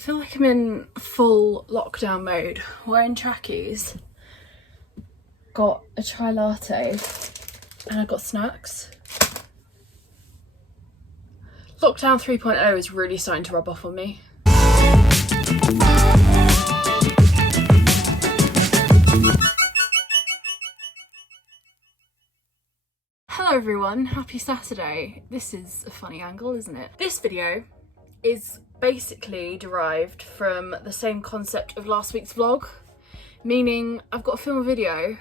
I feel like I'm in full lockdown mode. Wearing trackies, got a chai latte, and I've got snacks. Lockdown 3.0 is really starting to rub off on me. Hello everyone, happy Saturday. This is a funny angle, isn't it? This video is basically derived from the same concept of last week's vlog, meaning I've got to film a video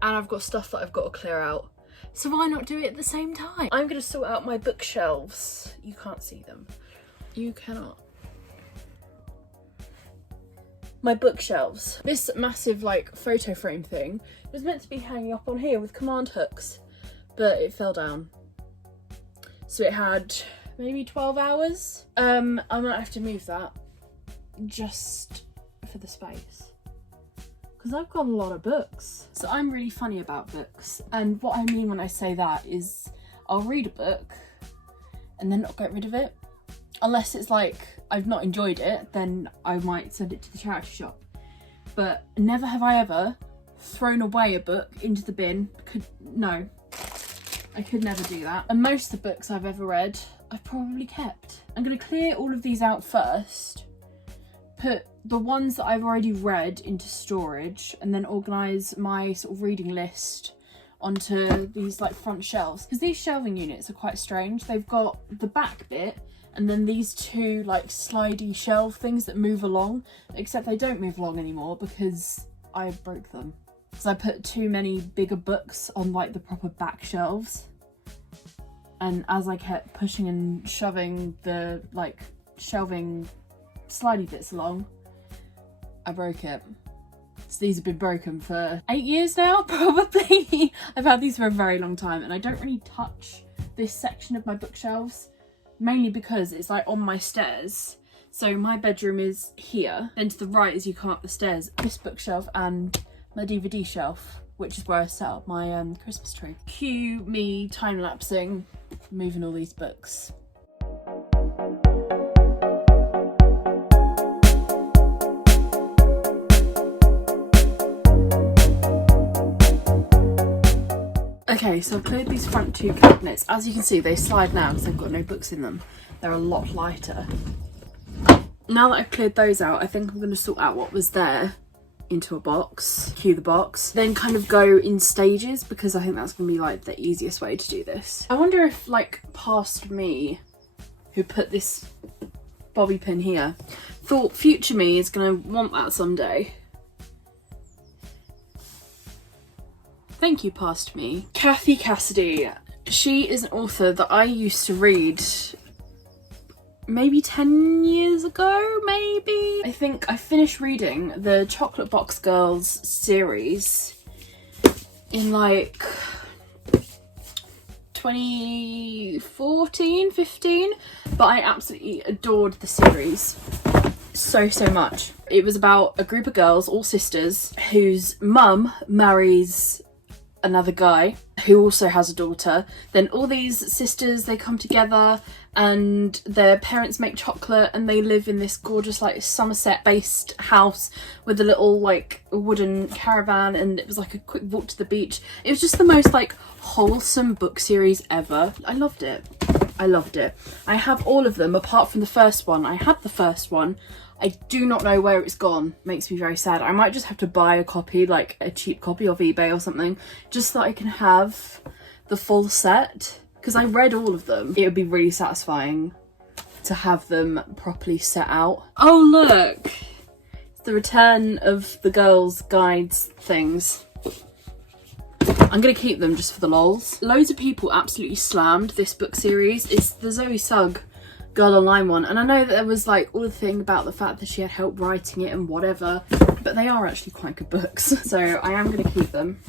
and I've got stuff that I've got to clear out. So why not do it at the same time? I'm going to sort out my bookshelves. You can't see them. You cannot. My bookshelves. This massive like photo frame thing was meant to be hanging up on here with command hooks, but it fell down. So it had maybe 12 hours. I might have to move that just for the space, because I've got a lot of books. So I'm really funny about books, and what I mean when I say that is I'll read a book and then not get rid of it. Unless it's like I've not enjoyed it, then I might send it to the charity shop. But never have I ever thrown away a book into the bin. No, I could never do that. And most of the books I've ever read, I've probably kept. I'm going to clear all of these out first, put the ones that I've already read into storage, and then organise my sort of reading list onto these like front shelves. Because these shelving units are quite strange. They've got the back bit and then these two like slidey shelf things that move along, except they don't move along anymore because I broke them. So I put too many bigger books on like the proper back shelves. And as I kept pushing and shoving the like shelving slidey bits along, I broke it. So these have been broken for 8 years now, probably. I've had these for a very long time, and I don't really touch this section of my bookshelves, mainly because it's like on my stairs. So my bedroom is here, then to the right as you come up the stairs, this bookshelf and my DVD shelf, which is where I set up my Christmas tree. Cue me time-lapsing, moving all these books. Okay, so I've cleared these front two cabinets. As you can see, they slide now because they've got no books in them. They're a lot lighter. Now that I've cleared those out, I think I'm going to sort out what was there into a box, cue the box, then kind of go in stages, because I think that's going to be like the easiest way to do this. I wonder if like past me, who put this bobby pin here, thought future me is going to want that someday. Thank you, past me. Kathy Cassidy. She is an author that I used to read maybe 10 years ago, maybe? I think I finished reading the Chocolate Box Girls series in like 2014, 15, but I absolutely adored the series so much. It was about a group of girls, all sisters, whose mum marries another guy who also has a daughter. Then all these sisters, they come together and their parents make chocolate, and they live in this gorgeous like Somerset based house with a little like wooden caravan, and it was like a quick walk to the beach. It was just the most like wholesome book series ever. I loved it. I loved it. I have all of them apart from the first one. I had the first one. I do not know where it's gone. Makes me very sad. I might just have to buy a copy, like a cheap copy off eBay or something, just so I can have the full set, because I read all of them. It would be really satisfying to have them properly set out. Oh look! It's the return of the girls' guides things. I'm gonna keep them just for the lols. Loads of people absolutely slammed this book series. It's the Zoe Sugg Girl Online one, and I know that there was like all the thing about the fact that she had help writing it and whatever, but they are actually quite good books, so I am going to keep them.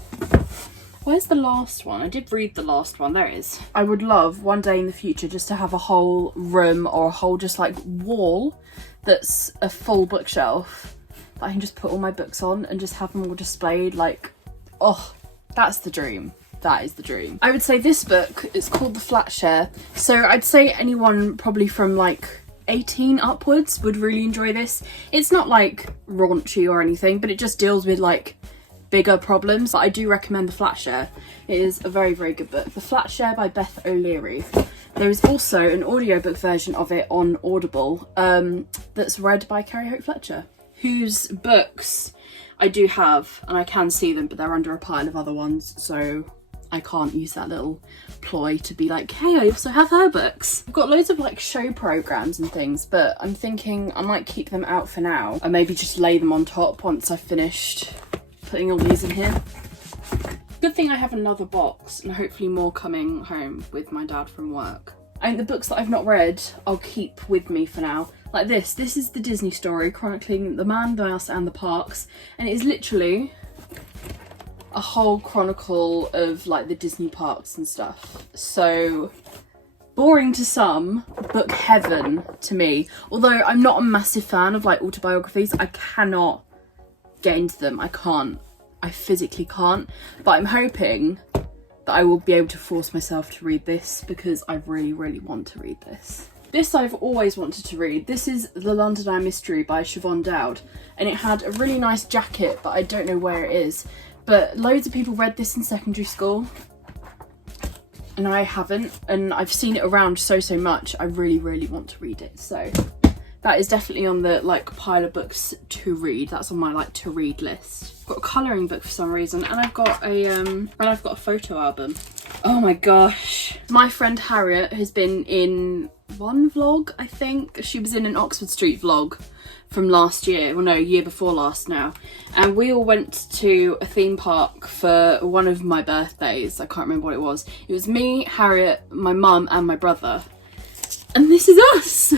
Where's the last one? I did read the last one. There it is. I would love one day in the future just to have a whole room or a whole just like wall that's a full bookshelf that I can just put all my books on and just have them all displayed. Like, oh, that's the dream. That is the dream. I would say this book is called The Flat Share. So I'd say anyone probably from like 18 upwards would really enjoy this. It's not like raunchy or anything, but it just deals with like bigger problems. I do recommend The Flatshare. It is a very, very good book. The Flatshare by Beth O'Leary. There is also an audiobook version of it on Audible that's read by Carrie Hope Fletcher, whose books I do have, and I can see them, but they're under a pile of other ones, so I can't use that little ploy to be like, hey, I also have her books. I've got loads of like show programs and things, but I'm thinking I might keep them out for now and maybe just lay them on top once I've finished putting all these in here. Good thing I have another box and hopefully more coming home with my dad from work. And the books that I've not read, I'll keep with me for now. Like this is the Disney story chronicling the man, the mouse and the parks. And it is literally a whole chronicle of like the Disney parks and stuff. So boring to some, book heaven to me. Although I'm not a massive fan of like autobiographies, I cannot get into them. I physically can't, but I'm hoping that I will be able to force myself to read this because I really, really want to read this. This I've always wanted to read. This is The London Eye Mystery by Siobhan Dowd, and it had a really nice jacket, but I don't know where it is. But loads of people read this in secondary school, and I haven't, and I've seen it around so much. I really, really want to read it, so that is definitely on the like pile of books to read. That's on my like to read list. I've got a colouring book for some reason, and I've got a photo album. Oh my gosh. My friend Harriet has been in one vlog, I think. She was in an Oxford Street vlog from last year, well no, year before last now. And we all went to a theme park for one of my birthdays. I can't remember what it was. It was me, Harriet, my mum and my brother. And this is us!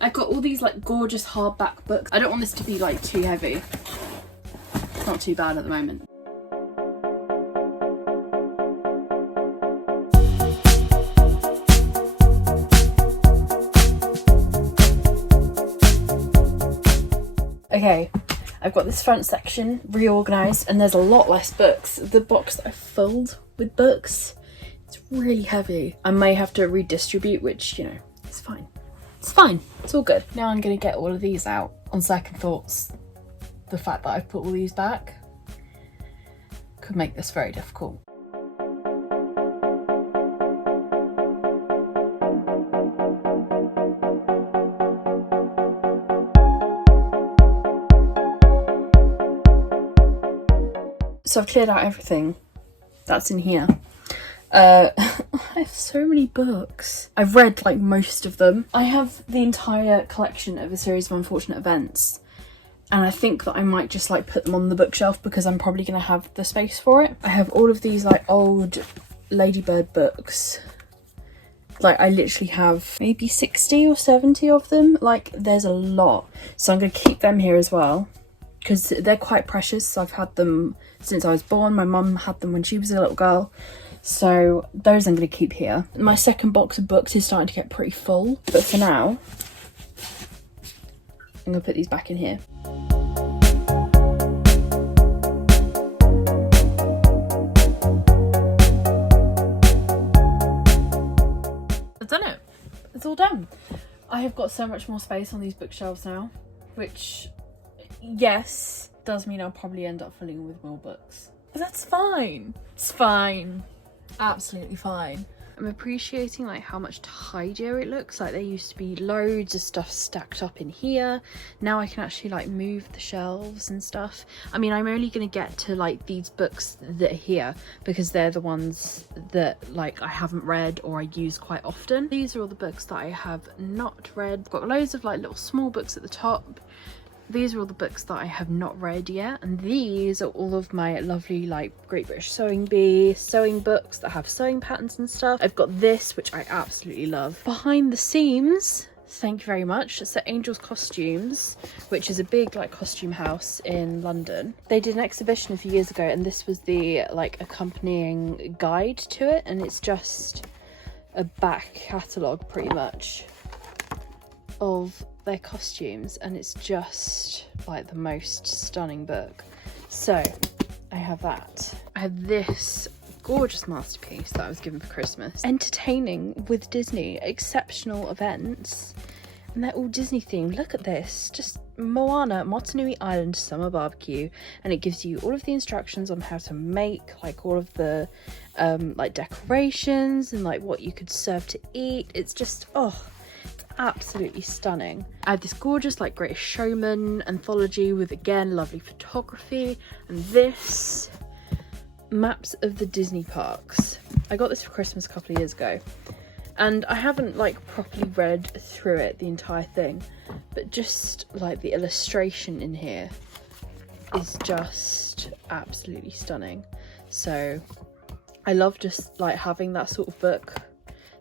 I've got all these like gorgeous hardback books. I don't want this to be like too heavy. It's not too bad at the moment. Okay, I've got this front section reorganised and there's a lot less books. The box that I filled with books, it's really heavy. I may have to redistribute, which, you know, it's fine. It's fine, it's all good. Now I'm gonna get all of these out. On second thoughts, the fact that I've put all these back could make this very difficult. So I've cleared out everything that's in here. I have so many books. I've read like most of them. I have the entire collection of A Series of Unfortunate Events, and I think that I might just like put them on the bookshelf because I'm probably gonna have the space for it. I have all of these like old Ladybird books. Like I literally have maybe 60 or 70 of them. Like there's a lot. So I'm gonna keep them here as well because they're quite precious. So I've had them since I was born. My mum had them when she was a little girl. So those I'm going to keep here. My second box of books is starting to get pretty full. But for now, I'm going to put these back in here. I've done it. It's all done. I have got so much more space on these bookshelves now, which, yes, does mean I'll probably end up filling with more books. But that's fine. It's fine. Absolutely fine. I'm appreciating like how much tidier it looks. Like there used to be loads of stuff stacked up in here. Now I can actually like move the shelves and stuff. I mean, I'm only going to get to like these books that are here because they're the ones that like I haven't read or I use quite often. These are all the books that I have not read. I've got loads of like little small books at the top. These are all the books that I have not read yet, and these are all of my lovely like Great British Sewing Bee sewing books that have sewing patterns and stuff. I've got this, which I absolutely love. Behind the Seams, thank you very much. It's at Angel's Costumes, which is a big like costume house in London. They did an exhibition a few years ago, and this was the like accompanying guide to it, and it's just a back catalogue pretty much of their costumes, and it's just like the most stunning book. So I have that. I have this gorgeous masterpiece that I was given for Christmas. Entertaining with Disney, exceptional events. And they're all Disney themed. Look at this, just Moana, Motunui Island Summer Barbecue. And it gives you all of the instructions on how to make like all of the like decorations and like what you could serve to eat. It's just, oh, it's absolutely stunning. I have this gorgeous like Greatest Showman anthology with, again, lovely photography. And this, maps of the Disney parks. I got this for Christmas a couple of years ago. And I haven't like properly read through it, the entire thing, but just like the illustration in here is just absolutely stunning. So I love just like having that sort of book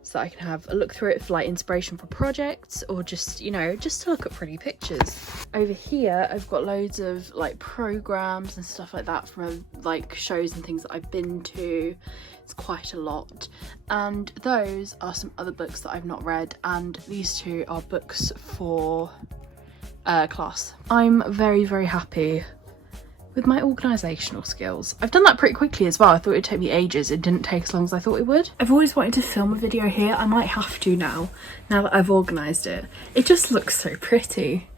so that I can have a look through it for like inspiration for projects, or just, you know, just to look at pretty pictures. Over here I've got loads of like programs and stuff like that from like shows and things that I've been to. It's quite a lot, and those are some other books that I've not read, and these two are books for class. I'm very, very happy with my organisational skills. I've done that pretty quickly as well. I thought it'd take me ages. It didn't take as long as I thought it would. I've always wanted to film a video here. I might have to now that I've organised it. It just looks so pretty.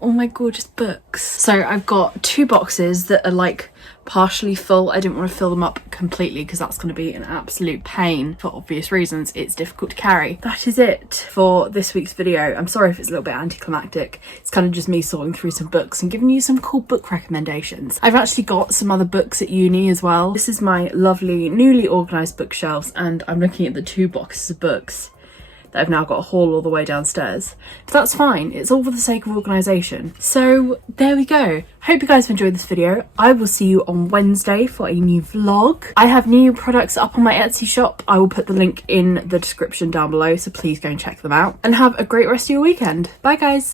All my gorgeous books. So I've got 2 boxes that are like partially full. I didn't want to fill them up completely because that's going to be an absolute pain for obvious reasons. It's difficult to carry. That is it for this week's video. I'm sorry if it's a little bit anticlimactic. It's kind of just me sorting through some books and giving you some cool book recommendations. I've actually got some other books at uni as well. This is my lovely newly organised bookshelves, and I'm looking at the 2 boxes of books that I've now got a haul all the way downstairs. But that's fine, it's all for the sake of organisation. So there we go. Hope you guys have enjoyed this video. I will see you on Wednesday for a new vlog. I have new products up on my Etsy shop. I will put the link in the description down below, so please go and check them out. And have a great rest of your weekend. Bye guys.